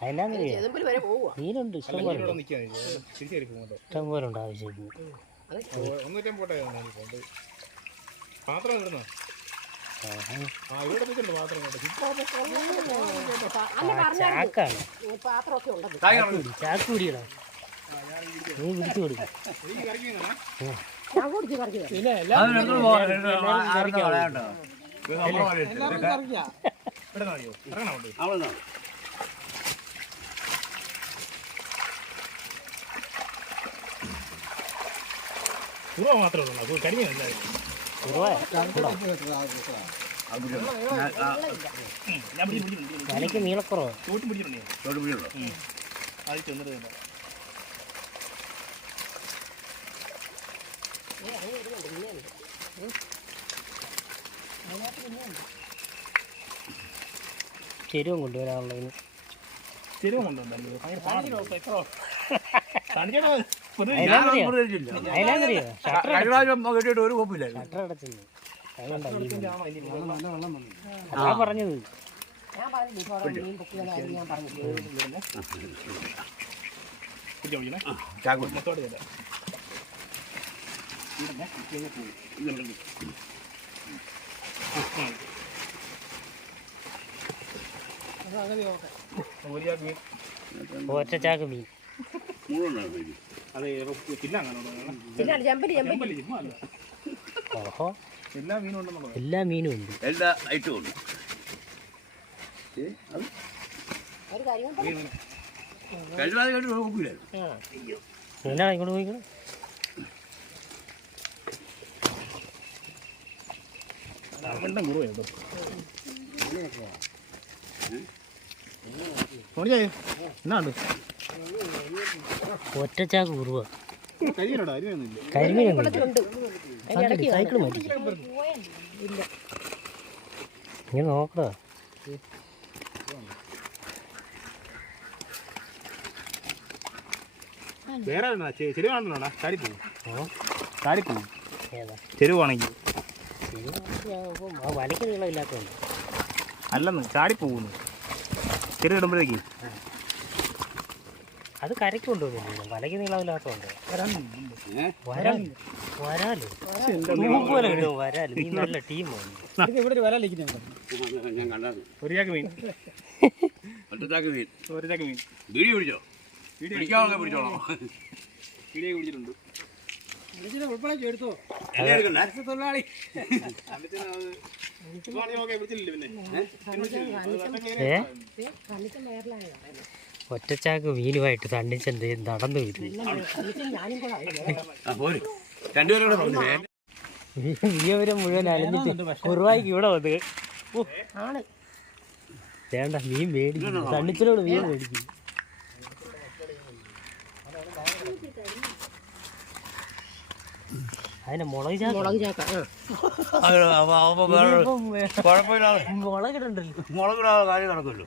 അതിനാന്നറിയാം ചെതുമ്പിൽ വരെ പോവുക മീനുണ്ട് ഇഷ്ടം പോലെ. ഇഷ്ടം പോലെ ഉണ്ട് ആവശ്യത്തിന്. ഒന്നൂറ്റം പോട്ടെ പോണ്ട്. പാത്രം ഇടുന്നോ ആഹാ. ആ ഇവിടെ കുറവ മാത്രമേ ഉള്ളൂ. അത് കരിമീൻ പിടിച്ചിട്ടുണ്ട് തലയ്ക്ക് നീളക്കുറവ്? ചോട്ടും പിടിച്ചിട്ടുണ്ട് അത് ചെന്നിട്ട് കണ്ടോ ചെരുവും കൊണ്ടുവരാനുള്ളതിന്. ചെരുവും കൊണ്ടുവന്നല്ലോ ഭയങ്കര പാടില്ല ഒരു ഷട്ടർ അതാ പറഞ്ഞത്. ഞാൻ മീൻ ഞാൻ ഒറ്റ ചാക്ക് മീൻ. ഓഹോ. എല്ലാ മീനും ഉണ്ടെന്നുള്ളത്. എല്ലാ മീനും ഉണ്ട്. എല്ലാ ഐറ്റവും ഉണ്ട്. മീനാണ് ഇങ്ങോട്ട് പോയിക്കണം വെള്ളം കുറവ് കേട്ടോ മോണിജായ എന്നാ ഉണ്ട് ഒറ്റ ചാക്ക് കുറുവ. കരിയലോടാ അരിയൊന്നുമില്ല കരിമീനുണ്ട് സൈക്കിൾ മാറ്റി ഇങ്ങനെ നോക്കടാ. വേറെ ചെരുവാണല്ലോടാ ചാടിപ്പോവും ഓ. ചാടിപ്പോവും ഏതാ? ചെരുവാണെങ്കിൽ വലയ്ക്ക് നീളമില്ലാത്തതുണ്ട് അല്ലെന്ന് ചാടിപ്പോകുന്നു. ചെരുവ് ഇടുമ്പോഴേക്ക് അത് കരയ്ക്ക് കൊണ്ടുപോകുന്നില്ല വലയ്ക്ക് നീളമില്ലാത്തതുണ്ട് വരാലോ. വരാൽ. പോലെ കിട്ടും വരാൽ. നീ നല്ല ടീമാണ് ഇവിടെ ഒരു വില ഒരു ചാക്ക് മീൻ. ചാക്ക് മീൻ. ഒരു ചാക്ക് മീൻ. വീഡിയോ പിടിച്ചോ പിടിക്കാവുന്ന പിടിച്ചോളാം. വീഡിയോ പിടിച്ചിട്ടുണ്ട് ഏ? ഒറ്റച്ചാക്ക് മീനുമായിട്ട് തണ്ണിച്ചെന്ത് നടന്നു വിയവരം മുഴുവൻ അലഞ്ഞിട്ട് കുറവായിക്ക് ഇവിടെ വന്ന് ഓ ആണ് വേണ്ട മീൻ മേടിക്കും തണ്ണിച്ചലോട് മീൻ മേടിക്കും അതിന് മുളക് മുളക് മുളകിടണ്ടല്ലോ മുളകിടാതെ കാര്യം നടക്കുമല്ലോ